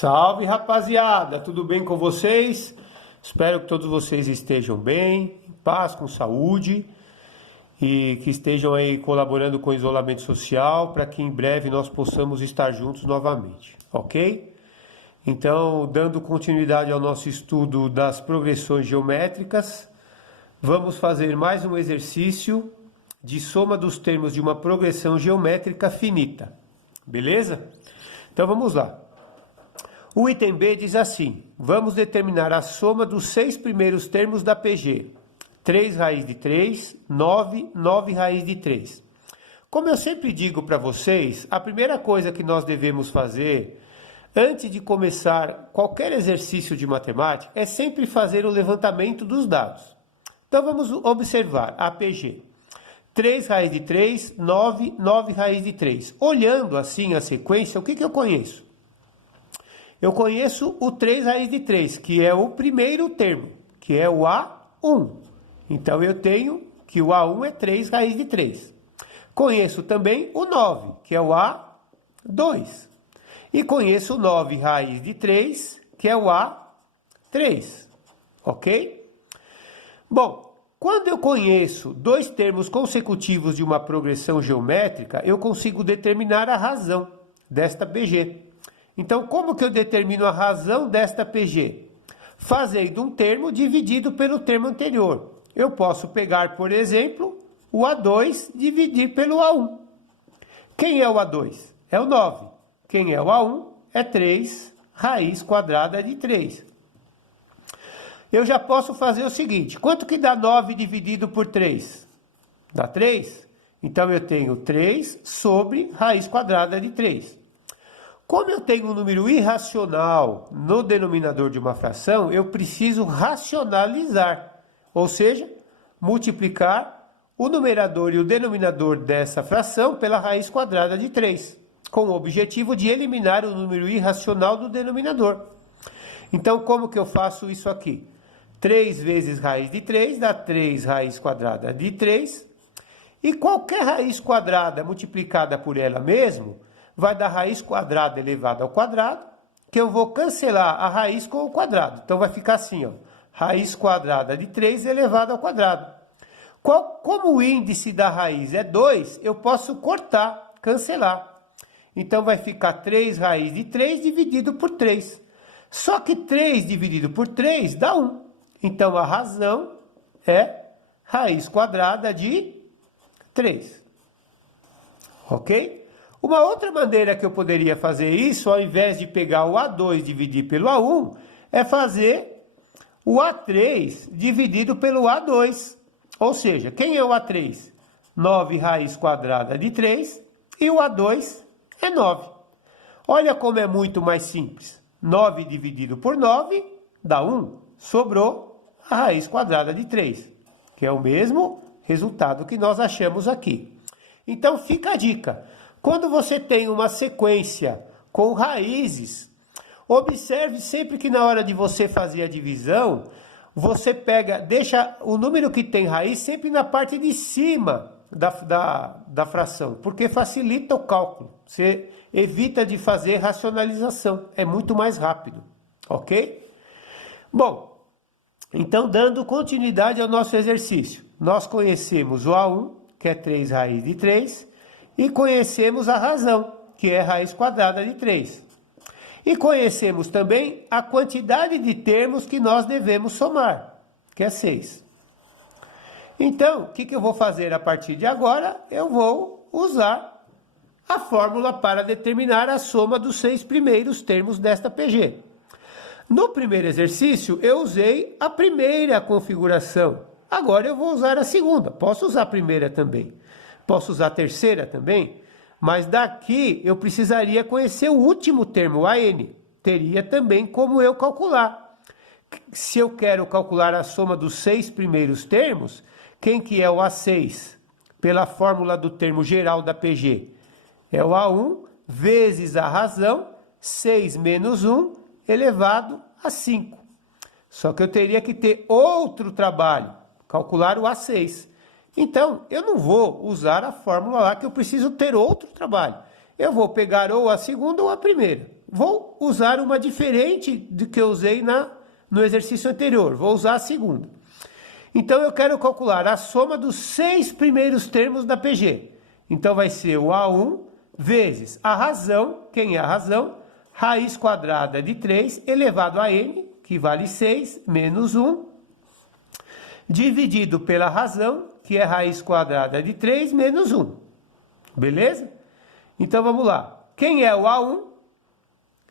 Salve, rapaziada, tudo bem com vocês? Espero que todos vocês estejam bem, em paz, com saúde e que estejam aí colaborando com o isolamento social para que em breve nós possamos estar juntos novamente, ok? Então, dando continuidade ao nosso estudo das progressões geométricas, vamos fazer mais um exercício de soma dos termos de uma progressão geométrica finita, beleza? Então vamos lá. O item B diz assim: vamos determinar a soma dos 6 primeiros termos da PG. 3 raiz de 3, 9, 9 raiz de 3. Como eu sempre digo para vocês, a primeira coisa que nós devemos fazer antes de começar qualquer exercício de matemática é sempre fazer o levantamento dos dados. Então vamos observar a PG. 3 raiz de 3, 9, 9 raiz de 3. Olhando assim a sequência, o que eu conheço? Eu conheço o 3 raiz de 3, que é o primeiro termo, que é o A1. Então, eu tenho que o A1 é 3 raiz de 3. Conheço também o 9, que é o A2. E conheço o 9 raiz de 3, que é o A3. Ok? Bom, quando eu conheço dois termos consecutivos de uma progressão geométrica, eu consigo determinar a razão desta PG. Então, como que eu determino a razão desta PG? Fazendo um termo dividido pelo termo anterior. Eu posso pegar, por exemplo, o A2 dividir pelo A1. Quem é o A2? É o 9. Quem é o A1? É 3 raiz quadrada de 3. Eu já posso fazer o seguinte: quanto que dá 9 dividido por 3? Dá 3? Então, eu tenho 3 sobre raiz quadrada de 3. Como eu tenho um número irracional no denominador de uma fração, eu preciso racionalizar, ou seja, multiplicar o numerador e o denominador dessa fração pela raiz quadrada de 3, com o objetivo de eliminar o número irracional do denominador. Então, como que eu faço isso aqui? 3 vezes raiz de 3 dá 3 raiz quadrada de 3, e qualquer raiz quadrada multiplicada por ela mesmo vai dar raiz quadrada elevada ao quadrado, que eu vou cancelar a raiz com o quadrado. Então, vai ficar assim, ó, raiz quadrada de 3 elevado ao quadrado. Como o índice da raiz é 2, eu posso cortar, cancelar. Então, vai ficar 3 raiz de 3 dividido por 3. Só que 3 dividido por 3 dá 1. Então, a razão é raiz quadrada de 3. Ok? Uma outra maneira que eu poderia fazer isso, ao invés de pegar o A2 e dividir pelo A1, é fazer o A3 dividido pelo A2. Ou seja, quem é o A3? 9 raiz quadrada de 3 e o A2 é 9. Olha como é muito mais simples. 9 dividido por 9 dá 1. Sobrou a raiz quadrada de 3, que é o mesmo resultado que nós achamos aqui. Então, fica a dica. Quando você tem uma sequência com raízes, observe sempre que na hora de você fazer a divisão, você deixa o número que tem raiz sempre na parte de cima da fração, porque facilita o cálculo. Você evita de fazer racionalização, é muito mais rápido, ok? Bom, então dando continuidade ao nosso exercício, nós conhecemos o A1, que é 3 raiz de 3, e conhecemos a razão, que é raiz quadrada de 3. E conhecemos também a quantidade de termos que nós devemos somar, que é 6. Então, o que eu vou fazer a partir de agora? Eu vou usar a fórmula para determinar a soma dos 6 primeiros termos desta PG. No primeiro exercício, eu usei a primeira configuração. Agora eu vou usar a segunda. Posso usar a primeira também. Posso usar a terceira também, mas daqui eu precisaria conhecer o último termo, o AN. Teria também como eu calcular. Se eu quero calcular a soma dos 6 primeiros termos, quem que é o A6? Pela fórmula do termo geral da PG. É o A1 vezes a razão, 6 menos 1 elevado a 5. Só que eu teria que ter outro trabalho, calcular o A6. Então, eu não vou usar a fórmula lá, que eu preciso ter outro trabalho. Eu vou pegar ou a segunda ou a primeira. Vou usar uma diferente do que eu usei no exercício anterior. Vou usar a segunda. Então, eu quero calcular a soma dos 6 primeiros termos da PG. Então, vai ser o A1 vezes a razão. Quem é a razão? Raiz quadrada de 3 elevado a n, que vale 6, menos 1, dividido pela razão, que é raiz quadrada de 3 menos 1. Beleza? Então, vamos lá. Quem é o A1?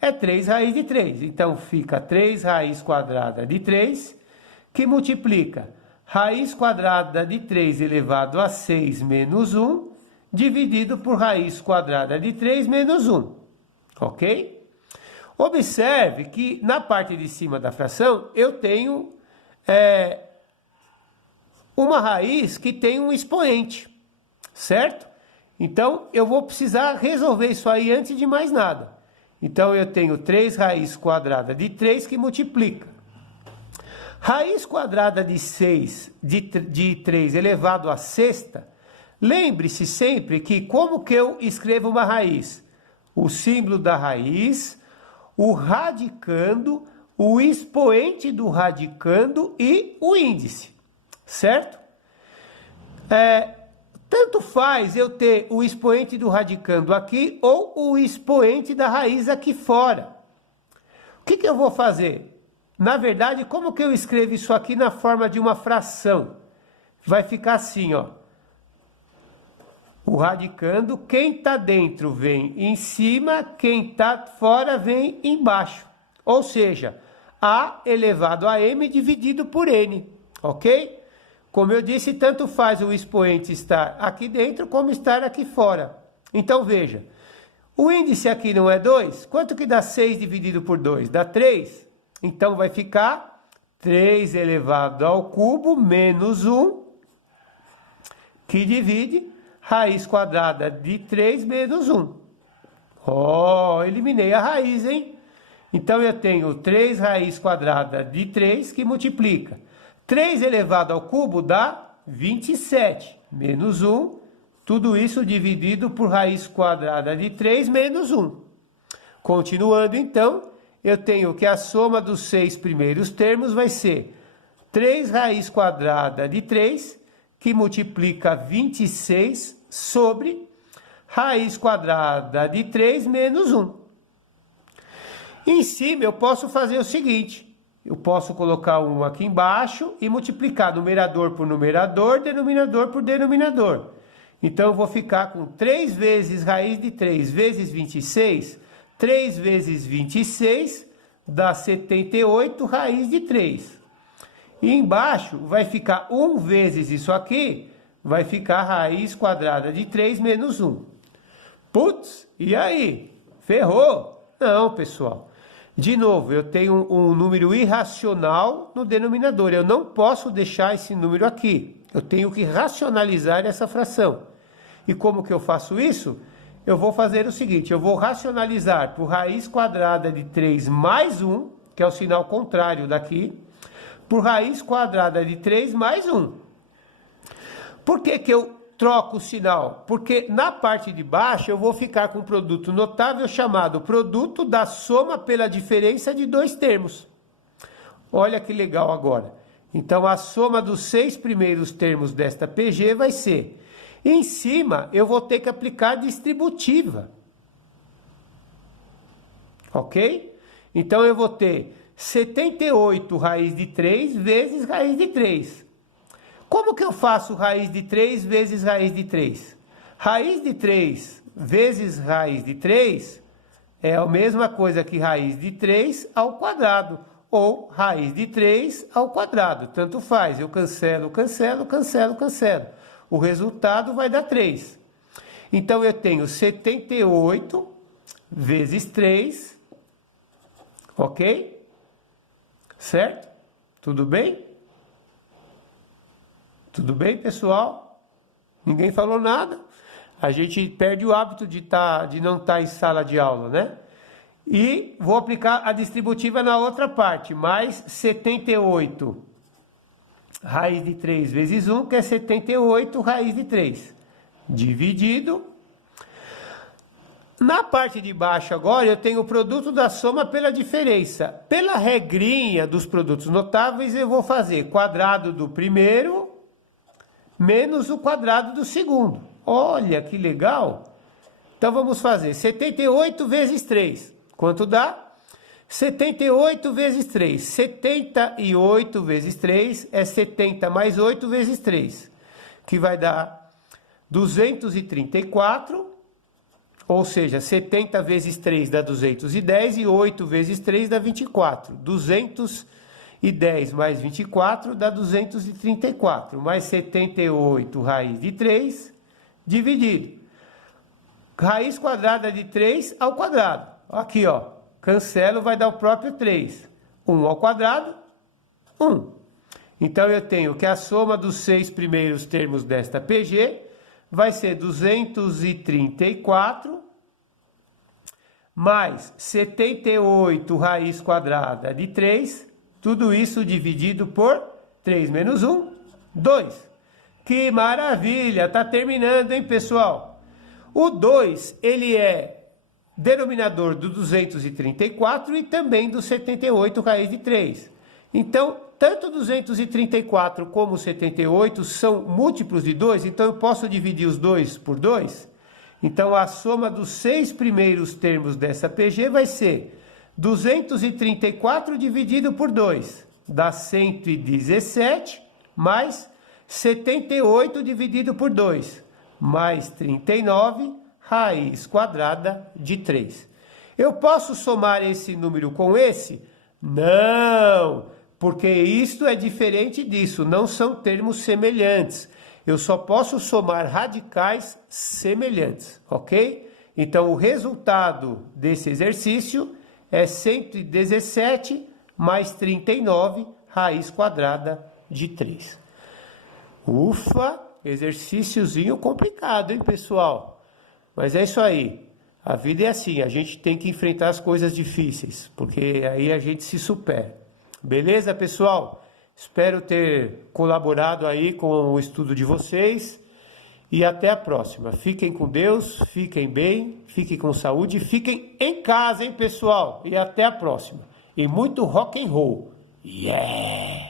É 3 raiz de 3. Então, fica 3 raiz quadrada de 3, que multiplica raiz quadrada de 3 elevado a 6 menos 1, dividido por raiz quadrada de 3 menos 1. Ok? Observe que na parte de cima da fração, eu tenho uma raiz que tem um expoente, certo? Então, eu vou precisar resolver isso aí antes de mais nada. Então, eu tenho 3 raiz quadrada de 3 que multiplica. Raiz quadrada de 6 de 3 elevado à sexta. Lembre-se sempre que como que eu escrevo uma raiz? O símbolo da raiz, o radicando, o expoente do radicando e o índice, certo? Tanto faz eu ter o expoente do radicando aqui ou o expoente da raiz aqui fora. O que eu vou fazer? Na verdade, como que eu escrevo isso aqui na forma de uma fração? Vai ficar assim, ó. O radicando, quem está dentro vem em cima, quem está fora vem embaixo. Ou seja, A elevado a M dividido por N, ok? Como eu disse, tanto faz o expoente estar aqui dentro como estar aqui fora. Então, veja, o índice aqui não é 2? Quanto que dá 6 dividido por 2? Dá 3. Então, vai ficar 3 elevado ao cubo menos 1, que divide raiz quadrada de 3 menos 1. Eliminei a raiz, hein? Então, eu tenho 3 raiz quadrada de 3 que multiplica. 3 elevado ao cubo dá 27, menos 1. Tudo isso dividido por raiz quadrada de 3 menos 1. Continuando, então, eu tenho que a soma dos 6 primeiros termos vai ser 3 raiz quadrada de 3, que multiplica 26 sobre raiz quadrada de 3 menos 1. Em cima, eu posso fazer o seguinte. Eu posso colocar 1 aqui embaixo e multiplicar numerador por numerador, denominador por denominador. Então, eu vou ficar com 3 vezes raiz de 3 vezes 26. 3 vezes 26 dá 78 raiz de 3. E embaixo vai ficar 1 vezes isso aqui, vai ficar raiz quadrada de 3 menos 1. Putz, e aí? Ferrou? Não, pessoal. De novo, eu tenho um número irracional no denominador. Eu não posso deixar esse número aqui. Eu tenho que racionalizar essa fração. E como que eu faço isso? Eu vou fazer o seguinte, eu vou racionalizar por raiz quadrada de 3 mais 1, que é o sinal contrário daqui, por raiz quadrada de 3 mais 1. Por que que eu troco o sinal? Porque na parte de baixo eu vou ficar com um produto notável chamado produto da soma pela diferença de 2 termos. Olha que legal agora. Então, a soma dos 6 primeiros termos desta PG vai ser... Em cima, eu vou ter que aplicar a distributiva. Ok? Então, eu vou ter 78 raiz de 3 vezes raiz de 3. Como que eu faço raiz de 3 vezes raiz de 3? Raiz de 3 vezes raiz de 3 é a mesma coisa que raiz de 3 ao quadrado. Ou raiz de 3 ao quadrado. Tanto faz. Eu cancelo, cancelo, cancelo, cancelo. O resultado vai dar 3. Então, eu tenho 78 vezes 3. Ok? Certo? Tudo bem? Tudo bem, pessoal? Ninguém falou nada? A gente perde o hábito de não estar em sala de aula, né? E vou aplicar a distributiva na outra parte. Mais 78 raiz de 3 vezes 1, que é 78 raiz de 3. Dividido. Na parte de baixo agora eu tenho o produto da soma pela diferença. Pela regrinha dos produtos notáveis eu vou fazer quadrado do primeiro menos o quadrado do segundo. Olha que legal! Então vamos fazer 78 vezes 3. Quanto dá? 78 vezes 3. 78 vezes 3 é 70 mais 8 vezes 3. Que vai dar 234. Ou seja, 70 vezes 3 dá 210 e 8 vezes 3 dá 24. 210 mais 24 dá 234. Mais 78 raiz de 3 dividido. Raiz quadrada de 3 ao quadrado. Aqui, ó. Cancelo, vai dar o próprio 3. 1 ao quadrado, 1. Então, eu tenho que a soma dos 6 primeiros termos desta PG vai ser 234 mais 78 raiz quadrada de 3. Tudo isso dividido por 3 menos 1, 2. Que maravilha! Tá terminando, hein, pessoal? O 2, ele é denominador do 234 e também do 78 raiz de 3. Então, tanto 234 como 78 são múltiplos de 2, então eu posso dividir os 2 por 2. Então, a soma dos 6 primeiros termos dessa PG vai ser 234 dividido por 2, dá 117, mais 78 dividido por 2, mais 39, raiz quadrada de 3. Eu posso somar esse número com esse? Não, porque isto é diferente disso, não são termos semelhantes. Eu só posso somar radicais semelhantes, ok? Então, o resultado desse exercício é 117 mais 39, raiz quadrada de 3. Ufa, exercíciozinho complicado, hein, pessoal? Mas é isso aí. A vida é assim, a gente tem que enfrentar as coisas difíceis, porque aí a gente se supera. Beleza, pessoal? Espero ter colaborado aí com o estudo de vocês e até a próxima. Fiquem com Deus, fiquem bem, fiquem com saúde, fiquem em casa, hein, pessoal? E até a próxima. E muito rock and roll. Yeah!